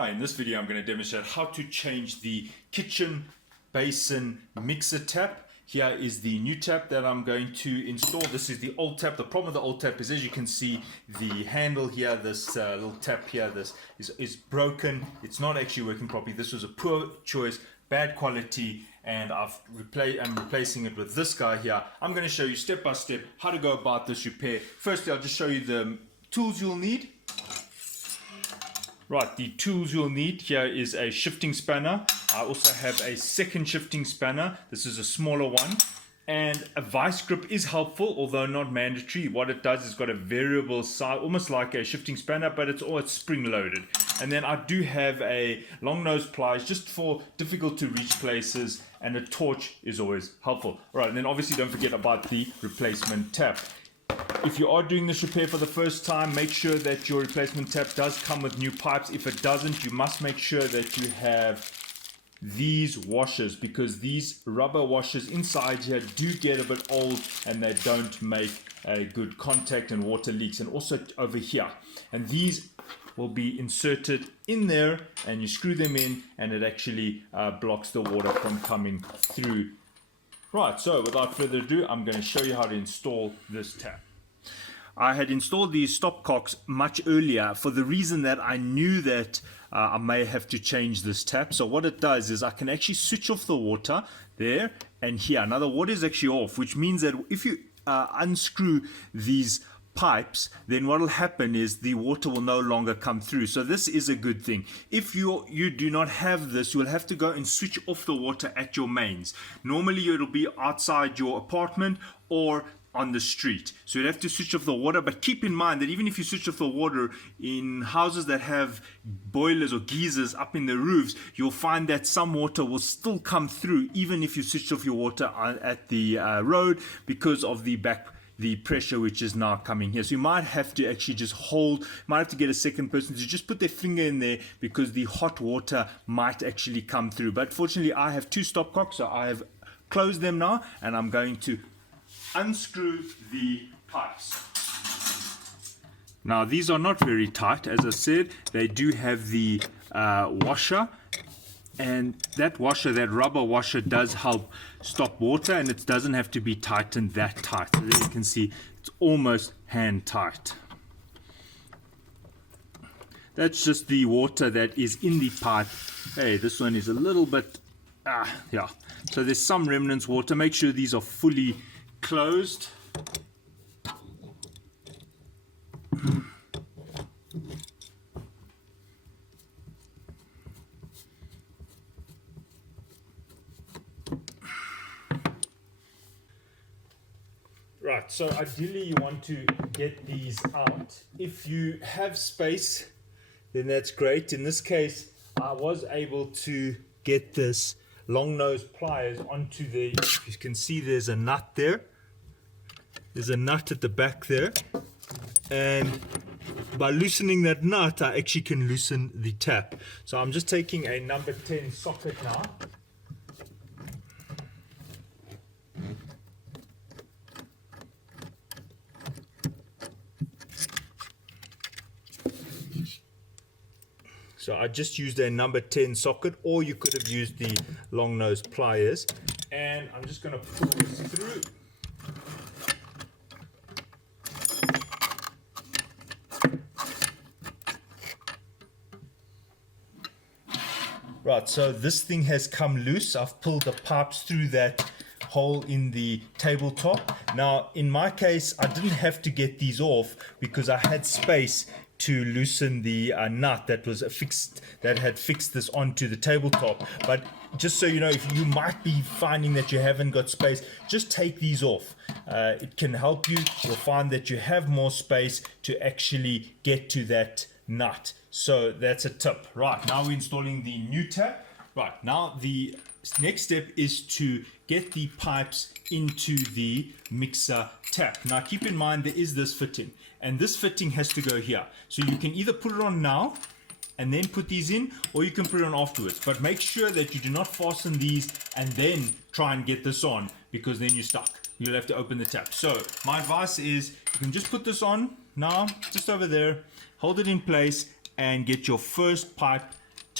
Hi, in this video I'm going to demonstrate how to change the kitchen basin mixer tap. Here is the new tap that I'm going to install. This is the old tap. The problem with the old tap is, as you can see, the handle here, this little tap here, this is broken. It's not actually working properly. This was a poor choice, bad quality, and I'm replacing it with this guy here. I'm going to show you step by step how to go about this repair. Firstly, I'll just show you the tools you'll need. Right, the tools you'll need here is a shifting spanner. I also have a second shifting spanner. This is a smaller one. And a vice grip is helpful, although not mandatory. What it does is got a variable size, almost like a shifting spanner, but it's spring loaded. And then I do have a long nose pliers just for difficult to reach places, and a torch is always helpful. All right, and then obviously don't forget about the replacement tap. If you are doing this repair for the first time, make sure that your replacement tap does come with new pipes. If it doesn't, you must make sure that you have these washers, because these rubber washers inside here do get a bit old and they don't make a good contact and water leaks, and also over here. And these will be inserted in there and you screw them in, and it actually blocks the water from coming through. Right, so without further ado, I'm going to show you how to install this tap. I had installed these stopcocks much earlier for the reason that I knew that I may have to change this tap. So what it does is I can actually switch off the water there and here. Now the water is actually off, which means that if you unscrew these pipes, then what will happen is the water will no longer come through. So this is a good thing. If you do not have this, you will have to go and switch off the water at your mains. Normally it'll be outside your apartment or on the street, so you'd have to switch off the water. But keep in mind that even if you switch off the water in houses that have boilers or geysers up in the roofs, you'll find that some water will still come through even if you switch off your water at the road, because of the pressure which is now coming here. So you might have to actually just might have to get a second person to just put their finger in there, because the hot water might actually come through. But fortunately I have two stopcocks, so I have closed them now, and I'm going to unscrew the pipes. Now these are not very tight, as I said. They do have the washer, and that rubber washer does help stop water, and it doesn't have to be tightened that tight. So there you can see it's almost hand tight. That's just the water that is in the pipe. Hey, this one is a little bit yeah, so there's some remnants water. Make sure these are fully closed. Right, so ideally you want to get these out. If you have space, then that's great. In this case, I was able to get this long nose pliers onto the, if you can see, there's a nut there. There's a nut at the back there, and by loosening that nut I actually can loosen the tap. So I'm just taking a number 10 socket now. So I just used a number 10 socket, or you could have used the long nose pliers, and I'm just going to pull this through. Right, so this thing has come loose. I've pulled the pipes through that hole in the tabletop. Now in my case I didn't have to get these off because I had space to loosen the nut that was had fixed this onto the tabletop. But just so you know, if you might be finding that you haven't got space, just take these off. It can help you. You'll find that you have more space to actually get to that nut. So that's a tip. Right, now we're installing the new tap. Right, now the next step is to get the pipes into the mixer tap. Now keep in mind there is this fitting, and this fitting has to go here. So you can either put it on now and then put these in, or you can put it on afterwards. But make sure that you do not fasten these and then try and get this on, because then you're stuck. You'll have to open the tap. So my advice is you can just put this on now, just over there, hold it in place, and get your first pipe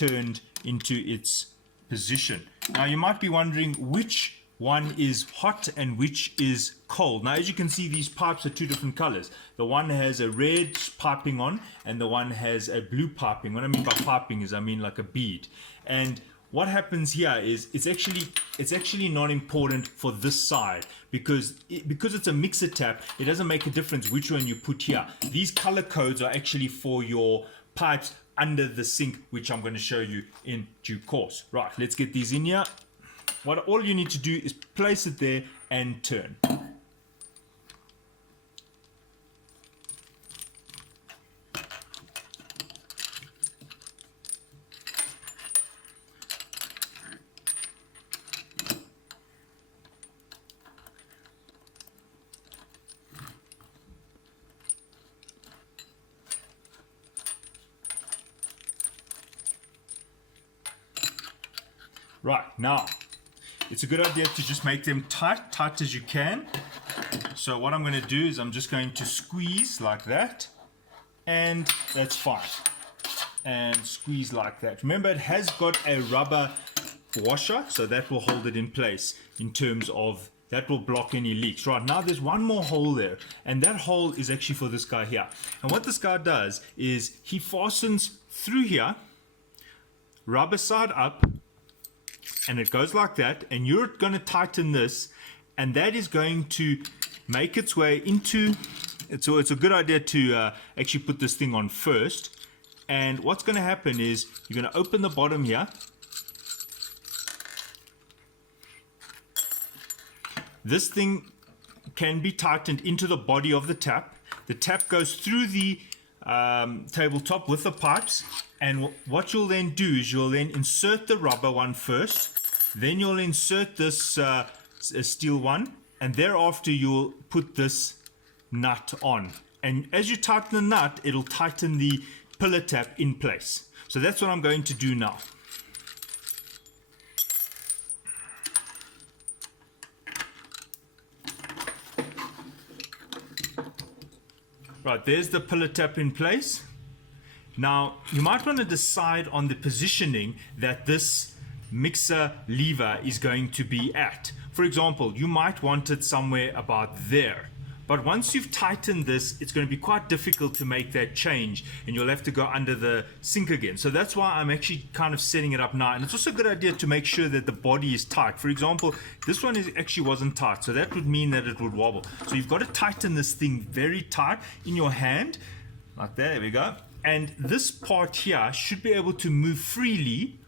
turned into its position. Now you might be wondering which one is hot and which is cold. Now as you can see, these pipes are two different colors. The one has a red piping on and the one has a blue piping. What I mean by piping is I mean like a bead. And what happens here is it's actually not important for this side because it's a mixer tap. It doesn't make a difference which one you put here. These color codes are actually for your pipes under the sink, which I'm going to show you in due course. Right, let's get these in here. All you need to do is place it there and turn. Right, now it's a good idea to just make them tight as you can. So what I'm going to do is I'm just going to squeeze like that, and that's fine. And squeeze like that. Remember, it has got a rubber washer, so that will hold it in place in terms of that will block any leaks. Right, now there's one more hole there, and that hole is actually for this guy here. And what this guy does is he fastens through here, rubber side up, and it goes like that, and you're going to tighten this, and that is going to make its way into so it's a good idea to actually put this thing on first. And what's going to happen is you're going to open the bottom here. This thing can be tightened into the body of the tap. The tap goes through the tabletop with the pipes, and what you'll then do is you'll then insert the rubber one first, then you'll insert this steel one, and thereafter you'll put this nut on. And as you tighten the nut, it'll tighten the pillar tap in place. So that's what I'm going to do now. Right, there's the pillar tap in place. Now, you might want to decide on the positioning that this mixer lever is going to be at. For example, you might want it somewhere about there. But once you've tightened this, it's going to be quite difficult to make that change, and you'll have to go under the sink again. So that's why I'm actually kind of setting it up now. And it's also a good idea to make sure that the body is tight. For example, this one actually wasn't tight, so that would mean that it would wobble. So you've got to tighten this thing very tight in your hand, like that. There we go. And this part here should be able to move freely,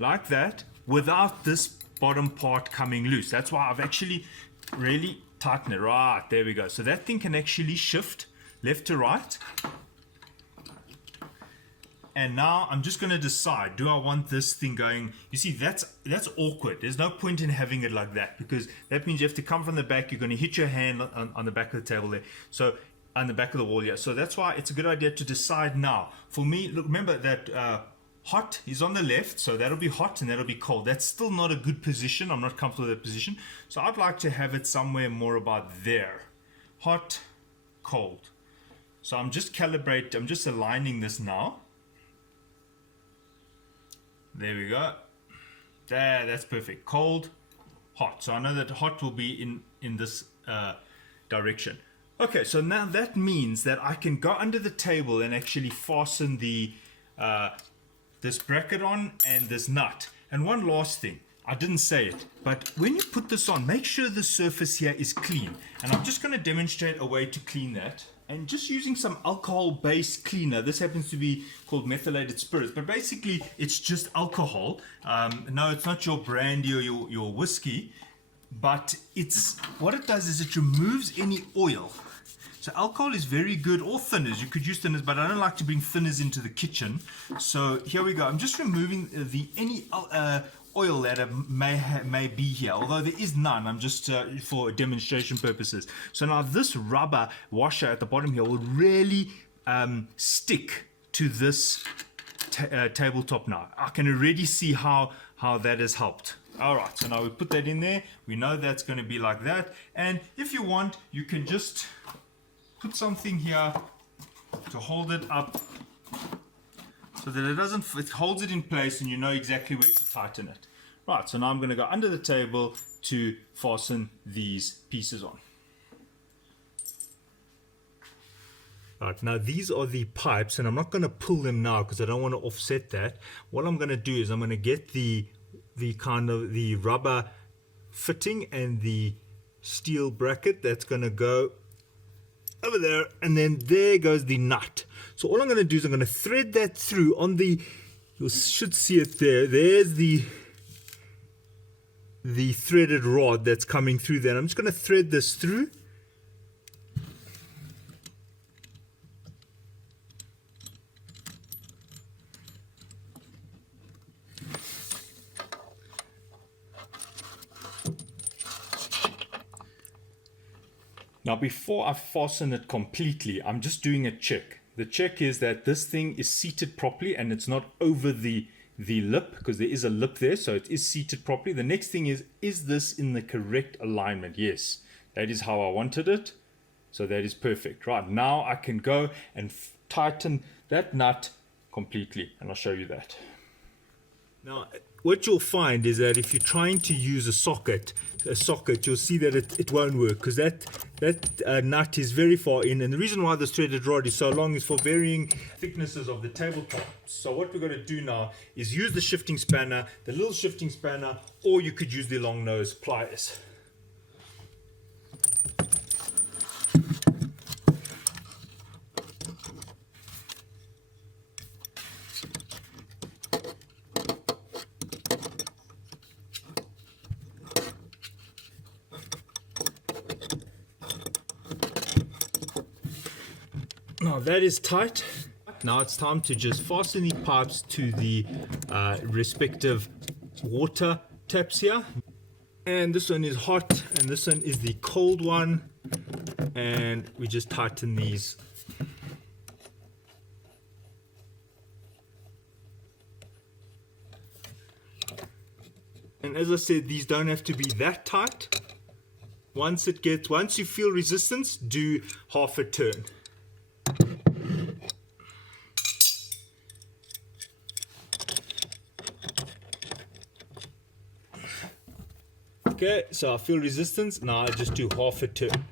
like that, without this bottom part coming loose. That's why I've actually really tighten it. Right, there we go. So that thing can actually shift left to right. And now I'm just going to decide, do I want this thing going? You see, that's awkward. There's no point in having it like that, because that means you have to come from the back. You're going to hit your hand on the back of the table there. So on the back of the wall here. So that's why it's a good idea to decide now. For me, look, remember that hot is on the left, so that'll be hot and that'll be cold. That's still not a good position. I'm not comfortable with that position. So I'd like to have it somewhere more about there. Hot, cold. So I'm just aligning this now. There we go. There, that's perfect. Cold, hot. So I know that hot will be in this direction. Okay, so now that means that I can go under the table and actually fasten the this bracket on and this nut. And one last thing, I didn't say it, but when you put this on, make sure the surface here is clean. And I'm just going to demonstrate a way to clean that. And just using some alcohol-based cleaner. This happens to be called methylated spirits, but basically it's just alcohol. No, it's not your brandy or your whiskey, but what it does is it removes any oil. So alcohol is very good, or thinners. You could use thinners, but I don't like to bring thinners into the kitchen. So here we go. I'm just removing any oil that may be here, although there is none. I'm just for demonstration purposes. So now this rubber washer at the bottom here will really stick to this tabletop now. I can already see how that has helped. All right, so now we put that in there. We know that's going to be like that. And if you want, you can just put something here to hold it up so that it holds it in place and you know exactly where to tighten it. Right, so now I'm going to go under the table to fasten these pieces on. Right, now these are the pipes, and I'm not going to pull them now because I don't want to offset that. What I'm going to do is I'm going to get the kind of the rubber fitting and the steel bracket that's going to go over there, and then there goes the nut. So all I'm going to do is I'm going to thread that through on the, you should see it there, there's the threaded rod that's coming through there. I'm just going to thread this through. Now before I fasten it completely, I'm just doing a check. The check is that this thing is seated properly and it's not over the lip, because there is a lip there, so it is seated properly. The next thing is this in the correct alignment? Yes, that is how I wanted it. So that is perfect. Right, now I can go and tighten that nut completely, and I'll show you that. Now, what you'll find is that if you're trying to use a socket, you'll see that it won't work, because that nut is very far in, and the reason why this threaded rod is so long is for varying thicknesses of the tabletop. So what we're going to do now is use the shifting spanner, the little shifting spanner, or you could use the long nose pliers. Now that is tight. Now it's time to just fasten the pipes to the respective water taps here. And this one is hot and this one is the cold one. And we just tighten these. And as I said, these don't have to be that tight. Once you feel resistance, do half a turn. Okay, so I feel resistance, now I just do half a turn.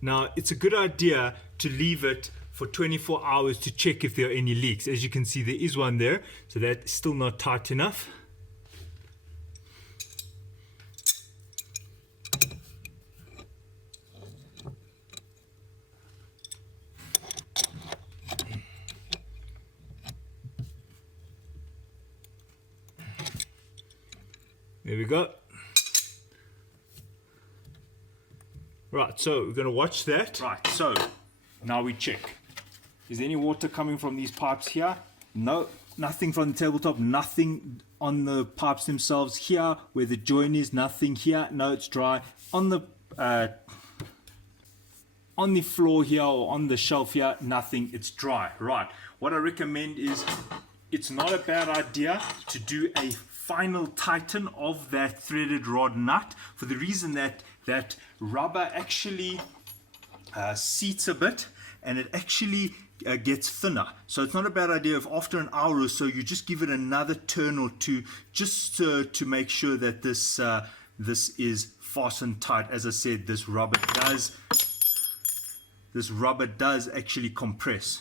Now, it's a good idea to leave it for 24 hours to check if there are any leaks. As you can see, there is one there, so that's still not tight enough. There we go. Right, so we're going to watch that. Right, so now we check. Is there any water coming from these pipes here? No, nothing from the tabletop, nothing on the pipes themselves here where the join is, nothing here. No, it's dry. On the floor here or on the shelf here, nothing, it's dry. Right, what I recommend is it's not a bad idea to do a final tighten of that threaded rod nut, for the reason that that rubber actually seats a bit and it actually gets thinner. So it's not a bad idea if after an hour or so you just give it another turn or two, just to make sure that this is fastened tight. As I said, this rubber does actually compress.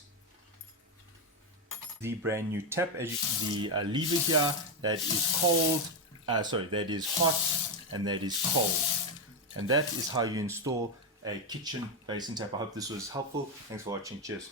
The brand new tap, as you see, the lever here, that is cold, that is hot and that is cold, and that is how you install a kitchen basin tap. I hope this was helpful. Thanks for watching. Cheers.